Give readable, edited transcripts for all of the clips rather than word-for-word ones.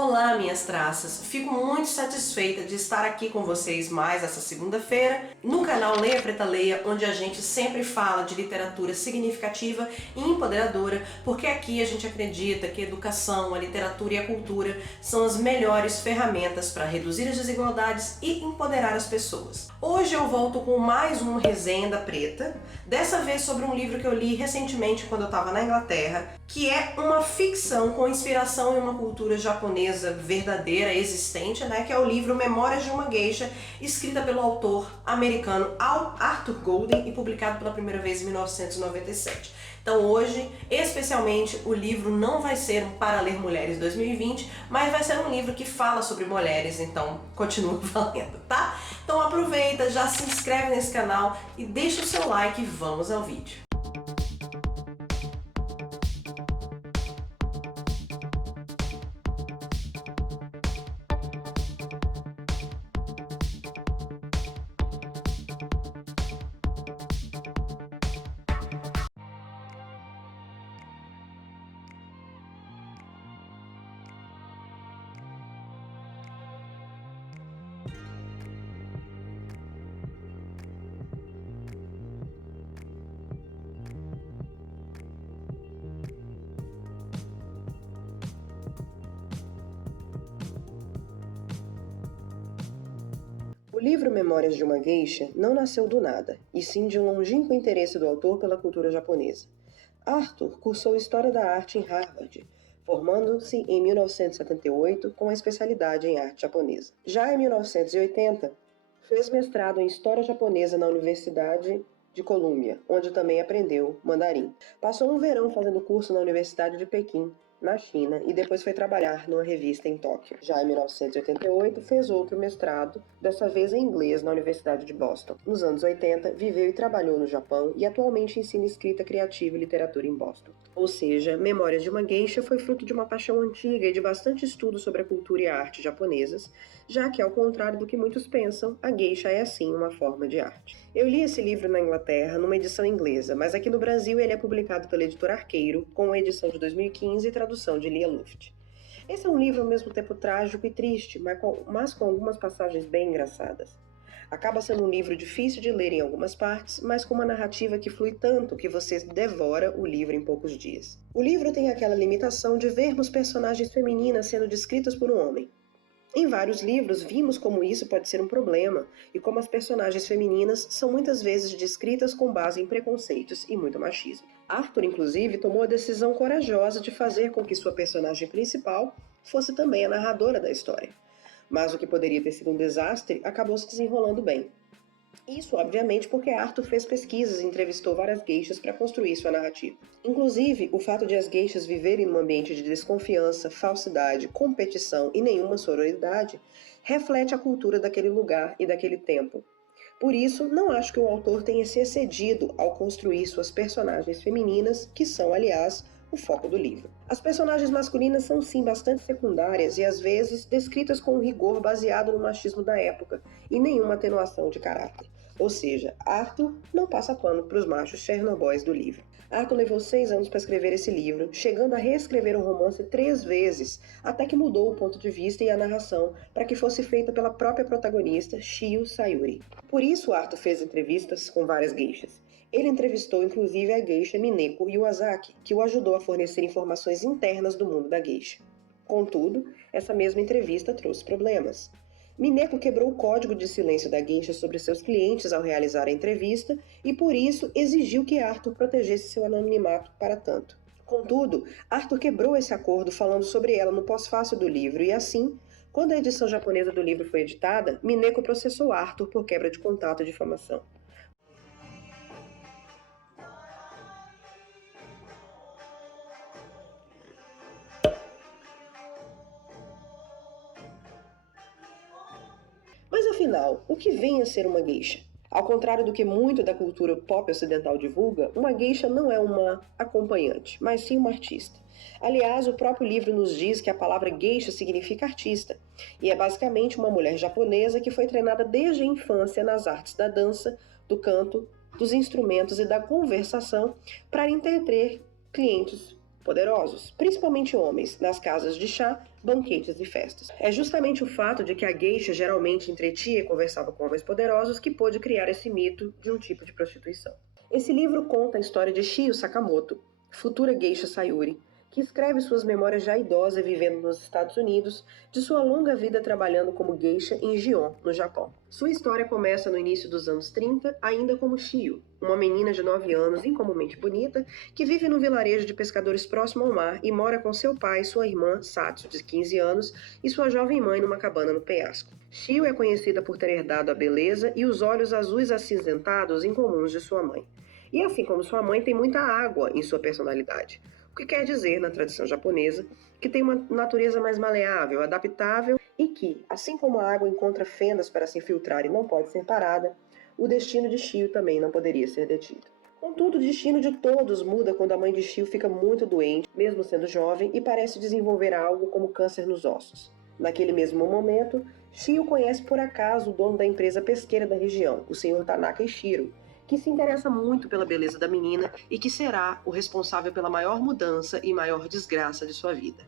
Olá, minhas traças! Fico muito satisfeita de estar aqui com vocês mais essa segunda-feira no canal Leia Preta Leia, onde a gente sempre fala de literatura significativa e empoderadora, porque aqui a gente acredita que a educação, a literatura e a cultura são as melhores ferramentas para reduzir as desigualdades e empoderar as pessoas. Hoje eu volto com mais um Resenha da Preta, dessa vez sobre um livro que eu li recentemente quando eu estava na Inglaterra, que é uma ficção com inspiração em uma cultura japonesa verdadeira, existente, que é o livro Memórias de uma Geisha, escrita pelo autor americano Arthur Golden e publicado pela primeira vez em 1997. Então hoje, especialmente, o livro não vai ser um Para Ler Mulheres 2020, mas vai ser um livro que fala sobre mulheres, então continua valendo, tá? Então aproveita, já se inscreve nesse canal e deixa o seu like e vamos ao vídeo. O livro Memórias de uma Geisha não nasceu do nada, e sim de um longínquo interesse do autor pela cultura japonesa. Arthur cursou História da Arte em Harvard, formando-se em 1978 com a especialidade em arte japonesa. Já em 1980, fez mestrado em História Japonesa na Universidade de Columbia, onde também aprendeu mandarim. Passou um verão fazendo curso na Universidade de Pequim, na China, e depois foi trabalhar numa revista em Tóquio. Já em 1988, fez outro mestrado, dessa vez em inglês, na Universidade de Boston. Nos anos 80, viveu e trabalhou no Japão e atualmente ensina escrita criativa e literatura em Boston. Ou seja, Memórias de uma Geisha foi fruto de uma paixão antiga e de bastante estudo sobre a cultura e a arte japonesas, já que, ao contrário do que muitos pensam, a geisha é sim uma forma de arte. Eu li esse livro na Inglaterra, numa edição inglesa, mas aqui no Brasil ele é publicado pela editora Arqueiro, com a edição de 2015 e tradução de Lia Luft. Esse é um livro ao mesmo tempo trágico e triste, mas com algumas passagens bem engraçadas. Acaba sendo um livro difícil de ler em algumas partes, mas com uma narrativa que flui tanto que você devora o livro em poucos dias. O livro tem aquela limitação de vermos personagens femininas sendo descritas por um homem. Em vários livros, vimos como isso pode ser um problema e como as personagens femininas são muitas vezes descritas com base em preconceitos e muito machismo. Arthur, inclusive, tomou a decisão corajosa de fazer com que sua personagem principal fosse também a narradora da história. Mas o que poderia ter sido um desastre acabou se desenrolando bem. Isso, obviamente, porque Arthur fez pesquisas e entrevistou várias geishas para construir sua narrativa. Inclusive, o fato de as geishas viverem num ambiente de desconfiança, falsidade, competição e nenhuma sororidade reflete a cultura daquele lugar e daquele tempo. Por isso, não acho que o autor tenha se excedido ao construir suas personagens femininas, que são, aliás, o foco do livro. As personagens masculinas são sim bastante secundárias e às vezes descritas com um rigor baseado no machismo da época e nenhuma atenuação de caráter. Ou seja, Arthur não passa pano para os machos Chernobyls do livro. Arthur levou 6 anos para escrever esse livro, chegando a reescrever o romance 3 vezes, até que mudou o ponto de vista e a narração para que fosse feita pela própria protagonista, Shio Sayuri. Por isso Arthur fez entrevistas com várias geishas. Ele entrevistou inclusive a geisha Mineko Iwasaki, que o ajudou a fornecer informações internas do mundo da geisha. Contudo, essa mesma entrevista trouxe problemas. Mineko quebrou o código de silêncio da geisha sobre seus clientes ao realizar a entrevista e, por isso, exigiu que Arthur protegesse seu anonimato para tanto. Contudo, Arthur quebrou esse acordo falando sobre ela no pós-fácil do livro e, assim, quando a edição japonesa do livro foi editada, Mineko processou Arthur por quebra de contrato e difamação. Mas afinal, o que vem a ser uma geisha? Ao contrário do que muito da cultura pop ocidental divulga, uma geisha não é uma acompanhante, mas sim uma artista. Aliás, o próprio livro nos diz que a palavra geisha significa artista, e é basicamente uma mulher japonesa que foi treinada desde a infância nas artes da dança, do canto, dos instrumentos e da conversação para entreter clientes poderosos, principalmente homens, nas casas de chá, banquetes e festas. É justamente o fato de que a geisha geralmente entretia e conversava com homens poderosos que pôde criar esse mito de um tipo de prostituição. Esse livro conta a história de Shio Sakamoto, futura geisha Sayuri, que escreve suas memórias já idosa vivendo nos Estados Unidos, de sua longa vida trabalhando como geisha em Gion, no Japão. Sua história começa no início dos anos 30, ainda como Shio, uma menina de 9 anos, incomumente bonita, que vive num vilarejo de pescadores próximo ao mar e mora com seu pai, sua irmã, Satsu, de 15 anos, e sua jovem mãe numa cabana no penhasco. Shio é conhecida por ter herdado a beleza e os olhos azuis acinzentados incomuns de sua mãe. E assim como sua mãe, tem muita água em sua personalidade. O que quer dizer, na tradição japonesa, que tem uma natureza mais maleável, adaptável e que, assim como a água encontra fendas para se infiltrar e não pode ser parada, o destino de Shio também não poderia ser detido. Contudo, o destino de todos muda quando a mãe de Shio fica muito doente, mesmo sendo jovem, e parece desenvolver algo como câncer nos ossos. Naquele mesmo momento, Shio conhece por acaso o dono da empresa pesqueira da região, o Sr. Tanaka Ishiro, que se interessa muito pela beleza da menina e que será o responsável pela maior mudança e maior desgraça de sua vida.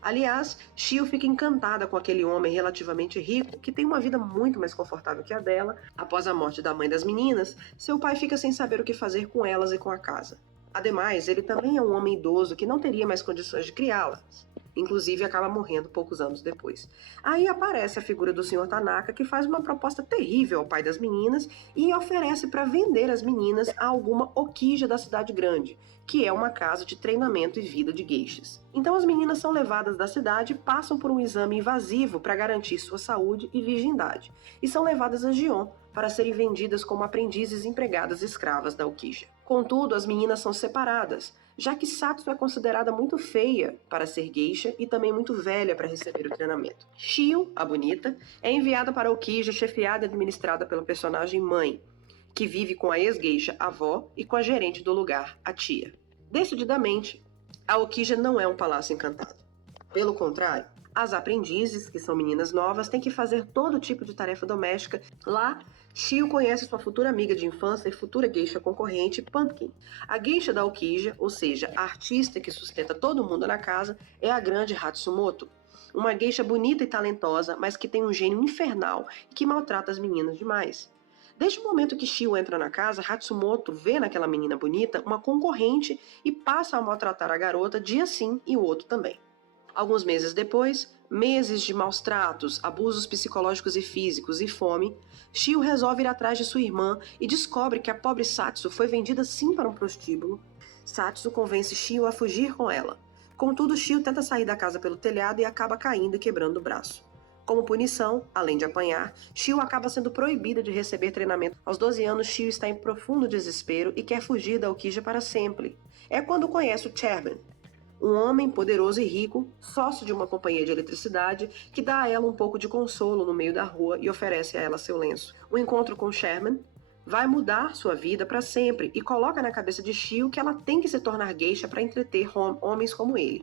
Aliás, Shio fica encantada com aquele homem relativamente rico que tem uma vida muito mais confortável que a dela. Após a morte da mãe das meninas, seu pai fica sem saber o que fazer com elas e com a casa. Ademais, ele também é um homem idoso que não teria mais condições de criá-las. Inclusive, acaba morrendo poucos anos depois. Aí aparece a figura do Sr. Tanaka, que faz uma proposta terrível ao pai das meninas e oferece para vender as meninas a alguma okija da cidade grande, que é uma casa de treinamento e vida de geishas. Então as meninas são levadas da cidade, passam por um exame invasivo para garantir sua saúde e virgindade, e são levadas a Gion para serem vendidas como aprendizes empregadas escravas da okija. Contudo, as meninas são separadas, já que Satsu é considerada muito feia para ser geisha e também muito velha para receber o treinamento. Shio, a bonita, é enviada para a okija chefiada e administrada pela personagem mãe, que vive com a ex-geisha avó e com a gerente do lugar, a tia. Decididamente, a okija não é um palácio encantado. Pelo contrário, as aprendizes, que são meninas novas, têm que fazer todo tipo de tarefa doméstica. Lá, Shio conhece sua futura amiga de infância e futura geisha concorrente, Pumpkin. A geisha da okija, ou seja, a artista que sustenta todo mundo na casa, é a grande Hatsumoto, uma geisha bonita e talentosa, mas que tem um gênio infernal e que maltrata as meninas demais. Desde o momento que Shio entra na casa, Hatsumoto vê naquela menina bonita uma concorrente e passa a maltratar a garota dia sim e o outro também. Alguns meses depois, meses de maus tratos, abusos psicológicos e físicos e fome, Shio resolve ir atrás de sua irmã e descobre que a pobre Satsu foi vendida sim para um prostíbulo. Satsu convence Shio a fugir com ela. Contudo, Shio tenta sair da casa pelo telhado e acaba caindo e quebrando o braço. Como punição, além de apanhar, Shio acaba sendo proibida de receber treinamento. Aos 12 anos, Shio está em profundo desespero e quer fugir da okija para sempre. É quando conhece o Chairman, um homem poderoso e rico, sócio de uma companhia de eletricidade, que dá a ela um pouco de consolo no meio da rua e oferece a ela seu lenço. O encontro com Sherman vai mudar sua vida para sempre e coloca na cabeça de Shio que ela tem que se tornar geisha para entreter homens como ele.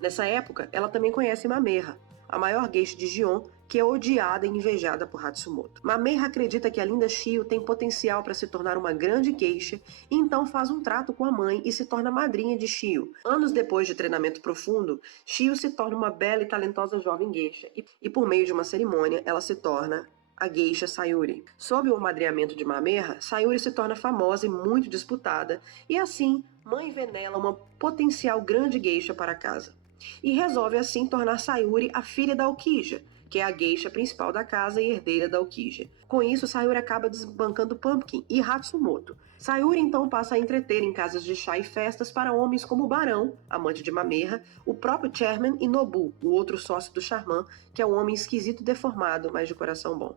Nessa época, ela também conhece Mameha, a maior geisha de Gion, que é odiada e invejada por Hatsumoto. Mameha acredita que a linda Shio tem potencial para se tornar uma grande geisha e então faz um trato com a mãe e se torna madrinha de Shio. Anos depois de treinamento profundo, Shio se torna uma bela e talentosa jovem geisha e por meio de uma cerimônia ela se torna a geisha Sayuri. Sob o amadrinhamento de Mameha, Sayuri se torna famosa e muito disputada e assim mãe vê nela uma potencial grande geisha para casa. E resolve assim tornar Sayuri a filha da okija, que é a geisha principal da casa e herdeira da okija. Com isso, Sayuri acaba desbancando Pumpkin e Hatsumoto. Sayuri então passa a entreter em casas de chá e festas para homens como o Barão, amante de Mameha, o próprio Chairman e Nobu, o outro sócio do Charman, que é um homem esquisito e deformado, mas de coração bom.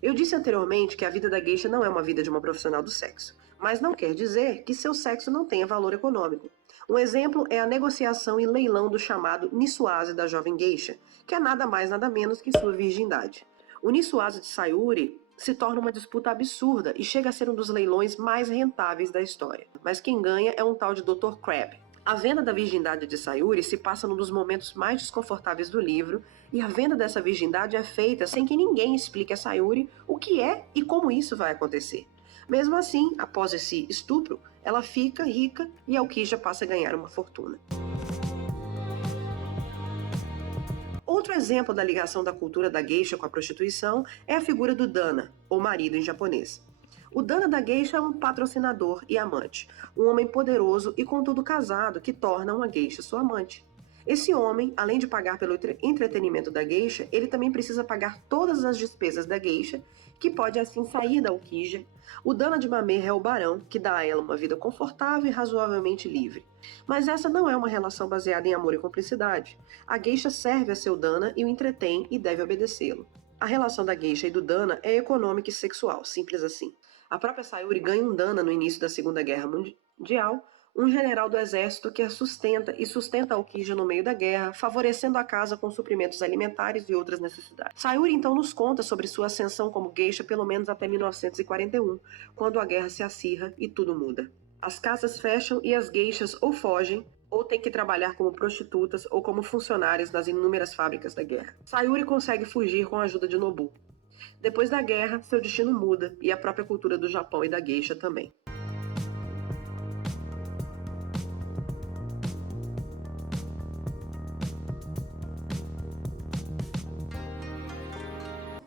Eu disse anteriormente que a vida da geisha não é uma vida de uma profissional do sexo, mas não quer dizer que seu sexo não tenha valor econômico. Um exemplo é a negociação e leilão do chamado Nisuase da jovem geisha, que é nada mais nada menos que sua virgindade. O Nisuase de Sayuri se torna uma disputa absurda e chega a ser um dos leilões mais rentáveis da história. Mas quem ganha é um tal de Dr. Crab. A venda da virgindade de Sayuri se passa num dos momentos mais desconfortáveis do livro, e a venda dessa virgindade é feita sem que ninguém explique a Sayuri o que é e como isso vai acontecer. Mesmo assim, após esse estupro, ela fica rica e a Aokija passa a ganhar uma fortuna. Outro exemplo da ligação da cultura da geisha com a prostituição é a figura do dana, ou marido em japonês. O dana da geisha é um patrocinador e amante, um homem poderoso e contudo casado que torna uma geisha sua amante. Esse homem, além de pagar pelo entretenimento da geisha, ele também precisa pagar todas as despesas da geisha, que pode assim sair da Aokija. O dana de Mamer é o barão, que dá a ela uma vida confortável e razoavelmente livre. Mas essa não é uma relação baseada em amor e cumplicidade. A geisha serve a seu dana e o entretém e deve obedecê-lo. A relação da geisha e do dana é econômica e sexual, simples assim. A própria Sayuri ganha um dana no início da Segunda Guerra Mundial, um general do exército que a sustenta a Aokija no meio da guerra, favorecendo a casa com suprimentos alimentares e outras necessidades. Sayuri então nos conta sobre sua ascensão como geisha pelo menos até 1941, quando a guerra se acirra e tudo muda. As casas fecham e as geishas ou fogem, ou têm que trabalhar como prostitutas ou como funcionárias nas inúmeras fábricas da guerra. Sayuri consegue fugir com a ajuda de Nobu. Depois da guerra, seu destino muda e a própria cultura do Japão e da geisha também.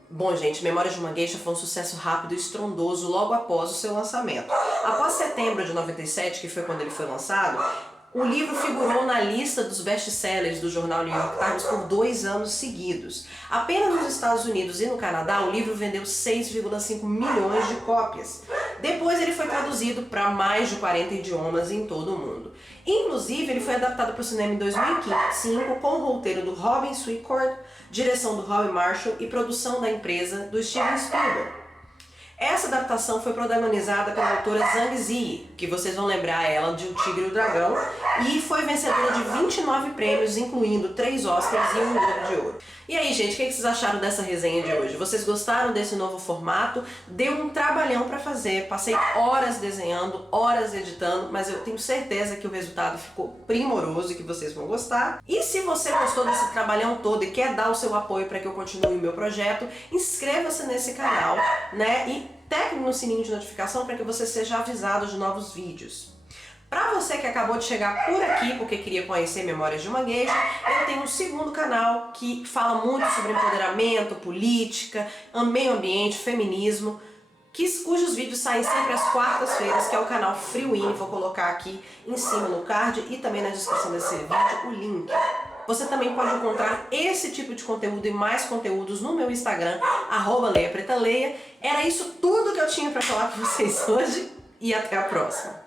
Bom, gente, Memórias de uma Geisha foi um sucesso rápido e estrondoso logo após o seu lançamento. Após setembro de 97, que foi quando ele foi lançado, o livro figurou na lista dos best-sellers do jornal New York Times por 2 anos seguidos. Apenas nos Estados Unidos e no Canadá, o livro vendeu 6,5 milhões de cópias. Depois ele foi traduzido para mais de 40 idiomas em todo o mundo. Inclusive, ele foi adaptado para o cinema em 2005 com o roteiro do Robin Swicord, direção do Roy Marshall e produção da empresa do Steven Spielberg. Essa adaptação foi protagonizada pela autora Zhang Ziyi, que vocês vão lembrar ela de O Tigre e o Dragão, e foi vencedora de 29 prêmios, incluindo 3 Oscars e 1 Globo de Ouro. E aí, gente, o que vocês acharam dessa resenha de hoje? Vocês gostaram desse novo formato? Deu um trabalhão para fazer, passei horas desenhando, horas editando, mas eu tenho certeza que o resultado ficou primoroso e que vocês vão gostar. E se você gostou desse trabalhão todo e quer dar o seu apoio para que eu continue o meu projeto, inscreva-se nesse canal, né? E tecle no sininho de notificação para que você seja avisado de novos vídeos. Para você que acabou de chegar por aqui porque queria conhecer Memórias de uma Geisha, eu tenho um segundo canal que fala muito sobre empoderamento, política, meio ambiente, feminismo, cujos vídeos saem sempre às quartas-feiras, que é o canal Freewin. Vou colocar aqui em cima no card e também na descrição desse vídeo o link. Você também pode encontrar esse tipo de conteúdo e mais conteúdos no meu Instagram, @leiapretaleia. Era isso tudo que eu tinha para falar com vocês hoje e até a próxima.